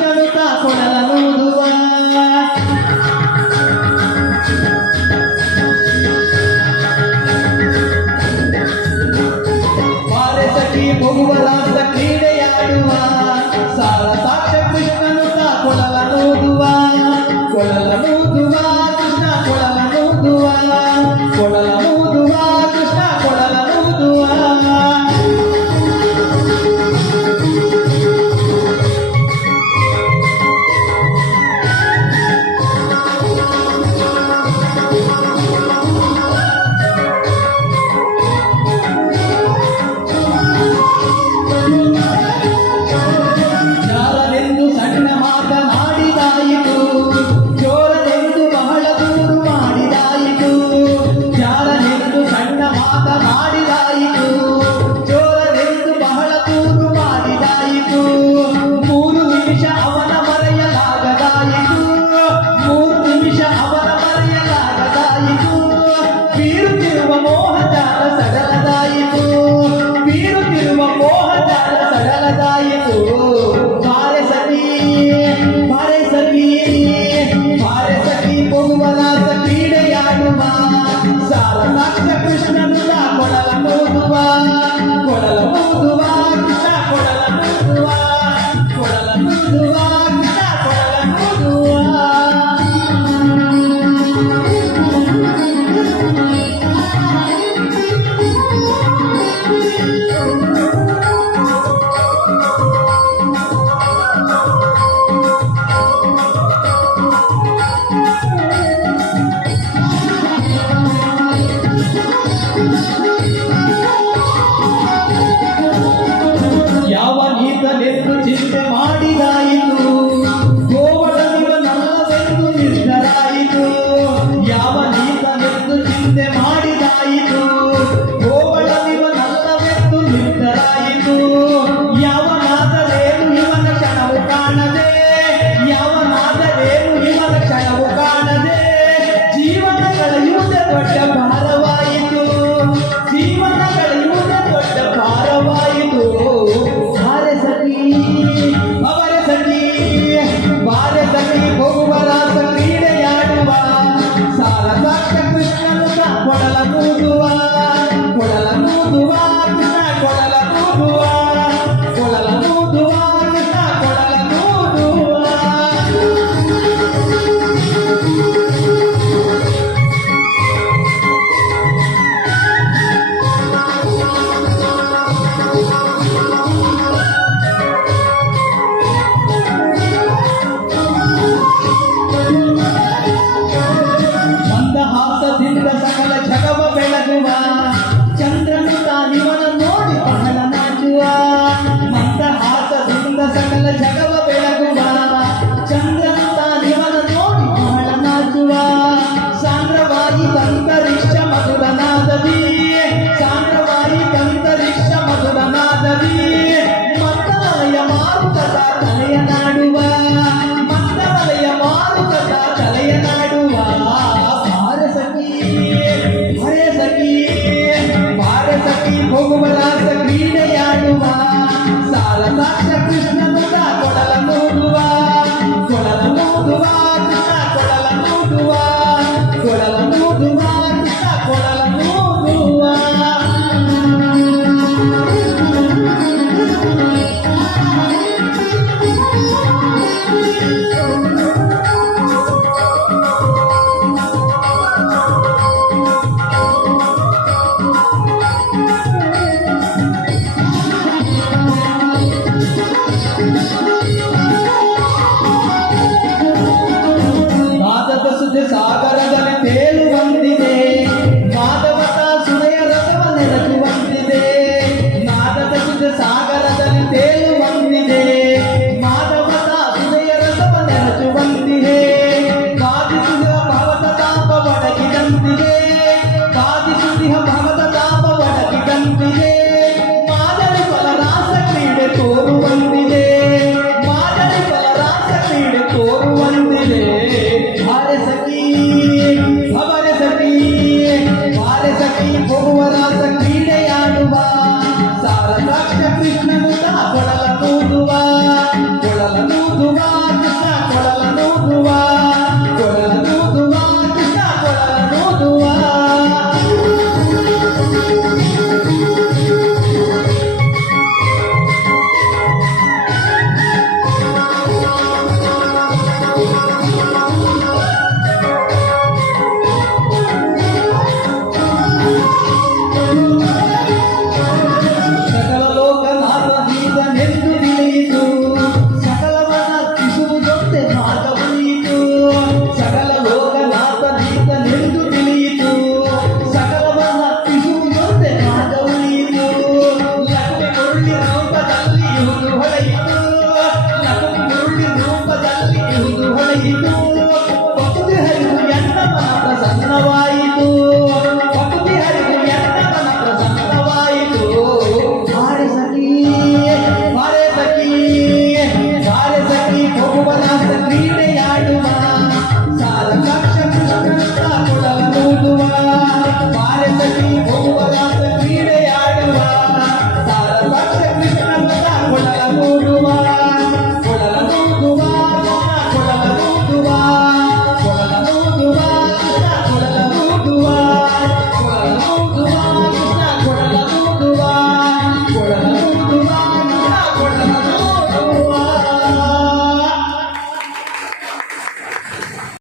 ಕೃಷ್ಣನು ಕೊಡಲನೂದುವ ಬಾರೆ ಸಖಿ ಮಗುವರಾಸ ಕ್ರೀಡೆಯಾಡುವ ಸಾರ ಸಾಕ್ಷ ಕೃಷ್ಣನು ಕೊಡಲನೂದುವ ಕೊಡಲನೂದುವ ಕೃಷ್ಣ ಕೊಡಲನೂದುವ ಕೊಡಲನೂದುವ ಕೃಷ್ಣ ಕೊಡಲನೂದುವ ಯಾರನೆಂದು ಸಣ್ಣ ಮಾತನಾಡಿದಾಯಿತು ಜೋರನೆಂದು ಬಹಳ ದೂರು ಮಾಡಿದಾಯಿತು ಯಾರನೆಂದು ಸಣ್ಣ ಮಾತನಾಡಿದಾಯಿತು ಜೋರನೆಂದು ಬಹಳ ದೂರು ಮಾಡಿದಾಯಿತು 3 ನಿಮಿಷ ಅವನ ಮರೆಯಲಾಗದಾಯಿತು 3 ನಿಮಿಷ ಅವನ ಮರೆಯಲಾಗದಾಯಿತು ಬೀರುತ್ತಿರುವ ಮೋಹಜಾಲ ಸಡಲದಾಯಿತು ಬೀರುತ್ತಿರುವ ಮೋಹಜಾಲ ಸಡಲದಾಯಿತು ಬಾರೆ ಸಖಿ ಬಾರೆ ಸಖಿ ಬಾರೆ ಸಖಿ ಮಗುವರಾಸ ಕ್ರೀಡೆಯಾಡುವ ಸಾರ ಸಾಕ್ಷ ಕೃಷ್ಣನು ಕೊಡಲನೂದುವ ಕೊಡಲನೂದುವ ಕೃಷ್ಣ ಕೊಡಲನೂದುವ ಕೊಡಲನೂದುವ ಕೃಷ್ಣ ಕೊಡಲನೂದುವ ಯಾವ ನೀತನೆಂದು ಚಿಂತೆ ಮಾಡಿದಾಯಿತು ಗೋವಳನಿವನಲ್ಲವೆಂದು ನಿರ್ಧರಾಯಿತು ಯಾವ ನೀತನೆಂದು ಚಿಂತೆ ಮಾಡಿದಾಯಿತು ಗೋವಳನಿವನಲ್ಲವೆಂದು ನಿರ್ಧರಾಯಿತು ಯಾವನಾದರೇನು ಇವನ ಕ್ಷಣವು ಕಾಣದೆ ಯಾವನಾದರೇನು ಇವನ ಕ್ಷಣವು ಕಾಣದೆ ಜೀವನ ಕಳೆಯುವುದೇ ದೊಡ್ಡ ಭಾರವಾಯಿತು ಜೀವನ ಕಳೆಯುವುದೇ ದೊಡ್ಡ ಭಾರವಾಯಿತು ಬಾರೆ ಸಖಿ ಅವರೆ ಸಖಿ ಬಾರೆ ಸಖಿ ಮಗುವರಾಸ ಕ್ರೀಡೆಯಾಡುವ ಸಾರ ಸಾಕ್ಷ ಕೃಷ್ಣನು ಕೊಡಲನೂದುವ ಕೊಡಲನೂದುವ ಕೃಷ್ಣ ಕೊಡಲನೂದುವ ಕೊಡಲನೂದುವ ಕೃಷ್ಣ ಕೊಡಲನೂದುವ ನೂದುವ ಕೃಷ್ಣ ಕೊಳಲ ನೂದುವ ಕೃಷ್ಣ ಕೊಳಲ ನೂದುವ ಸಕಲ ಲೋಕನಾಥ ಈತನೆಂದು ತಿಳಿಯಿತು ಸಕಲವನ್ನರ್ಪಿಸುವುದೊಂದೇ ಮಾರ್ಗ ಉಳಿಯಿತು ಸಕಲ ಲೋಕನಾಥ ಈತನೆಂದು ತಿಳಿಯಿತು ಸಕಲವನ್ನರ್ಪಿಸುವುದೊಂದೇ ಮಾರ್ಗ ಉಳಿಯಿತು ಲಕ್ಷ್ಮಿ ಮುರುಳಿ ರೂಪದಲ್ಲಿ ಇಹುದು ಹೊಳೆಯಿತು ಲಕ್ಷ್ಮಿ ಮುರುಳಿ ರೂಪದಲ್ಲಿ ಇಹುದು ಹೊಳೆಯಿತು